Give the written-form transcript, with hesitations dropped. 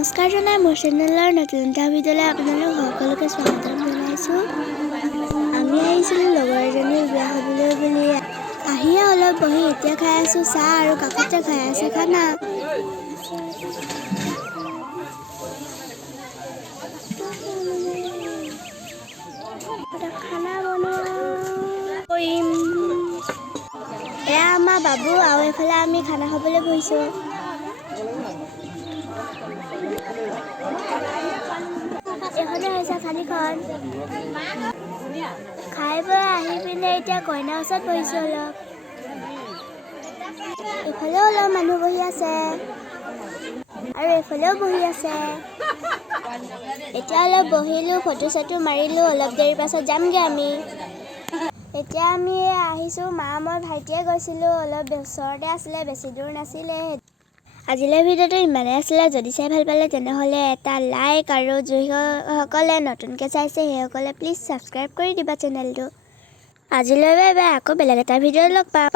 নমস্কাৰ জনাই মোৰ চেনেলৰ নতুন এটা ভিডিঅ'লৈ আপোনালোক সকলোকে স্বাগতম জনাইছোঁ। আমি আহিছিলোঁ লগৰ এজনীৰ বিয়া খাবলৈ বুলি। আহিয়ে অলপ বহি এতিয়া খাই আছোঁ চাহ আৰু কাষতে খাই আছে খানা। খানা কৰিম। এয়া আমাৰ বাবু আৰু এইফালে আমি খানা খাবলৈ বহিছোঁ। এখনে হৈছে থালিখন। খাই বৈ আহি পিনে এতিয়া কইনাৰ ওচৰত বহিছোঁ অলপ। এইফালেও অলপ মানুহ বহি আছে আৰু এইফালেও বহি আছে। এতিয়া অলপ বহিলোঁ, ফটো চটো মাৰিলোঁ, অলপ দেৰি পাছত যামগৈ আমি। এতিয়া আমি আহিছোঁ, মা মই ভাইটিয়ে গৈছিলোঁ, অলপ ওচৰতে আছিলে, বেছি দূৰ নাছিলে। আজিলৈ ভিডিঅ'টো ইমানেই আছিলে। যদি চাই ভাল পালে তেনেহ'লে এটা লাইক আৰু যিসকলে নতুনকৈ চাইছে সেইসকলে প্লিজ ছাবস্ক্ৰাইব কৰি দিবা চেনেলটো। আজিলৈ বাই বাই, আকৌ বেলেগ এটা ভিডিঅ'ত লগ পাম।